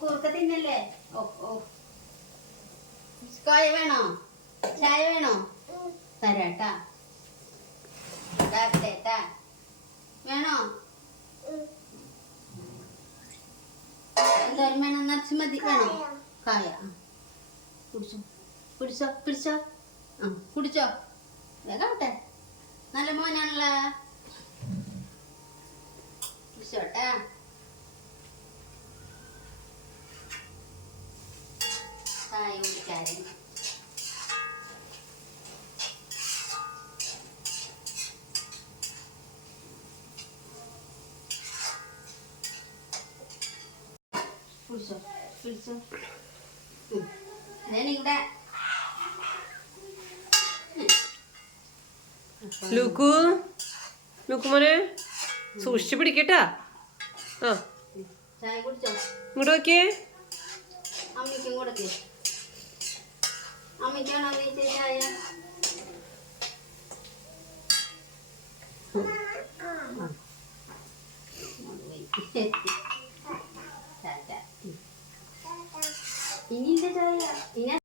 കൂർക്ക തിന്നല്ലേ? ഓ ഓ. ചായ വേണോ? ചായ വേണോ? തരാട്ടാ. തരട്ടേട്ടാ. വേണോ? എന്തോരം വേണം? നിറച്ച് മതി. വേണോ? കായ. കുടിച്ചോ പിടിച്ചോ പിടിച്ചോ. ആ കുടിച്ചോ. വേഗാവട്ടെ. നല്ല മോനാണല്ലോ. പിടിച്ചോട്ടാ. ചായ കുടിക്കാതെ പിടിച്ചോ പിടിച്ചോ. ഇവിടെ ലൂക്കു മോനെ സൂക്ഷിച്ചു പിടിക്കട്ടാ. ആ ചായ കുടിച്ചോ? ഇങ്ങോട്ട് നോക്കിയേ. അമ്മയ്ക്കും കൊടുക്കേ. അമ്മയ്ക്കാണോ വീട്ടിൽ ചായ? ഇനി ചായ ഇനി